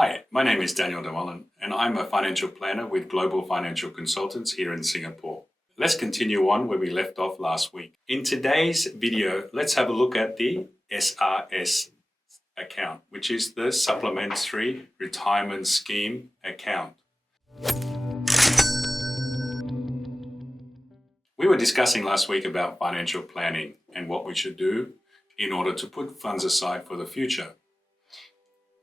Hi, my name is Daniel Dal Molin, and I'm a financial planner with Global Financial Consultants here in Singapore. Let's continue on where we left off last week. In today's video, let's have a look at the SRS account, which is the Supplementary Retirement Scheme account. We were discussing last week about financial planning and what we should do in order to put funds aside for the future.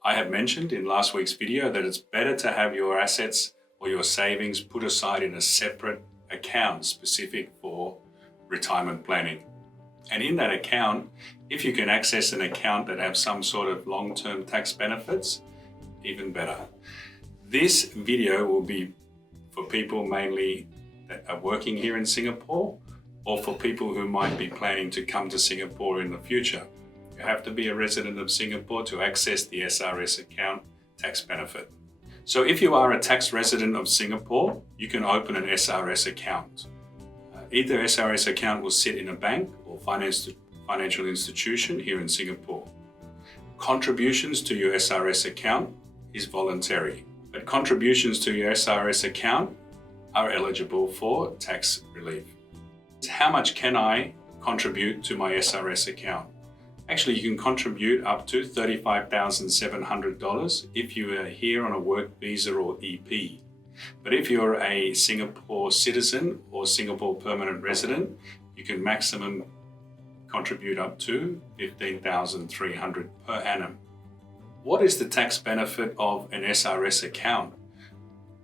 I have mentioned in last week's video that it's better to have your assets or your savings put aside in a separate account specific for retirement planning. And in that account, if you can access an account that has some sort of long-term tax benefits, even better. This video will be for people mainly that are working here in Singapore or for people who might be planning to come to Singapore in the future. You have to be a resident of Singapore to access the SRS account tax benefit. So if you are a tax resident of Singapore, you can open an SRS account. Either SRS account will sit in a bank or financial institution here in Singapore. Contributions to your SRS account is voluntary, but contributions to your SRS account are eligible for tax relief. How much can I contribute to my SRS account? Actually, you can contribute up to $35,700 if you are here on a work visa or EP. But if you're a Singapore citizen or Singapore permanent resident, you can maximum contribute up to $15,300 per annum. What is the tax benefit of an SRS account?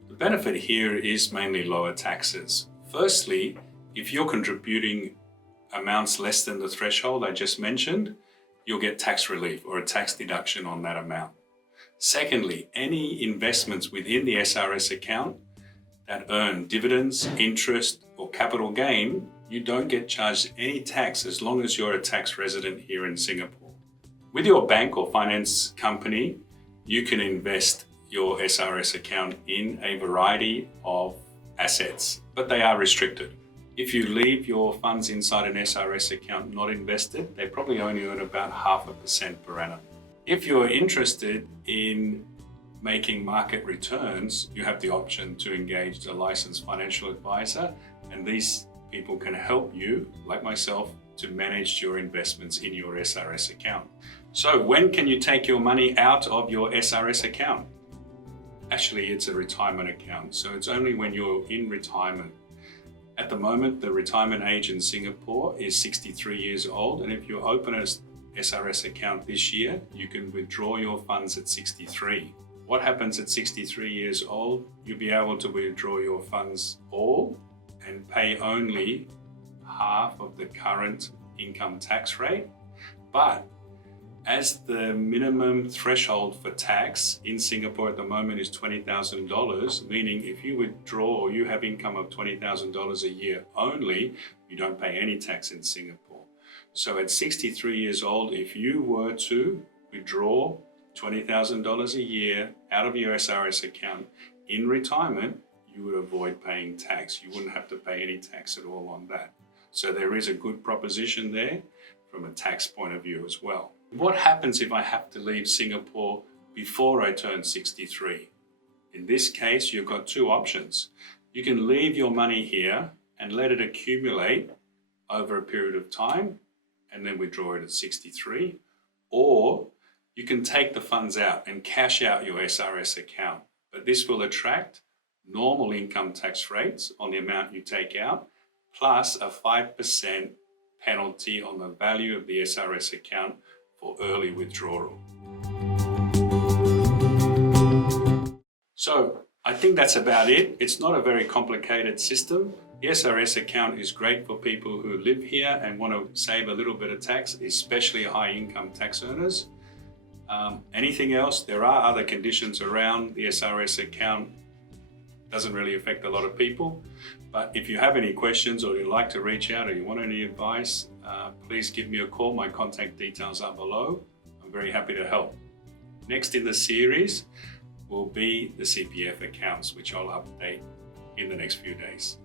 The benefit here is mainly lower taxes. Firstly, if you're contributing amounts less than the threshold I just mentioned, you'll get tax relief or a tax deduction on that amount. Secondly, any investments within the SRS account that earn dividends, interest, or capital gain, you don't get charged any tax as long as you're a tax resident here in Singapore. With your bank or finance company, you can invest your SRS account in a variety of assets, but they are restricted. If you leave your funds inside an SRS account not invested, they probably only earn about 0.5% per annum. If you're interested in making market returns, you have the option to engage a licensed financial advisor, and these people can help you, like myself, to manage your investments in your SRS account. So when can you take your money out of your SRS account? Actually, it's a retirement account, so it's only when you're in retirement. At the moment, the retirement age in Singapore is 63 years old, and if you open an SRS account this year, you can withdraw your funds at 63. What happens at 63 years old? You'll be able to withdraw your funds all and pay only half of the current income tax rate. But as the minimum threshold for tax in Singapore at the moment is $20,000, meaning if you withdraw or you have income of $20,000 a year only, you don't pay any tax in Singapore. So at 63 years old, if you were to withdraw $20,000 a year out of your SRS account in retirement, you would avoid paying tax. You wouldn't have to pay any tax at all on that. So there is a good proposition there from a tax point of view as well. What happens if I have to leave Singapore before I turn 63? In this case, you've got two options. You can leave your money here and let it accumulate over a period of time and then withdraw it at 63. Or you can take the funds out and cash out your SRS account. But this will attract normal income tax rates on the amount you take out, plus a 5% penalty on the value of the SRS account for early withdrawal. So I think that's about it. It's not a very complicated system. The SRS account is great for people who live here and want to save a little bit of tax, especially high income tax earners. Anything else? There are other conditions around the SRS account. Doesn't really affect a lot of people. But if you have any questions or you'd like to reach out or you want any advice, please give me a call. My contact details are below. I'm very happy to help. Next in the series will be the CPF accounts, which I'll update in the next few days.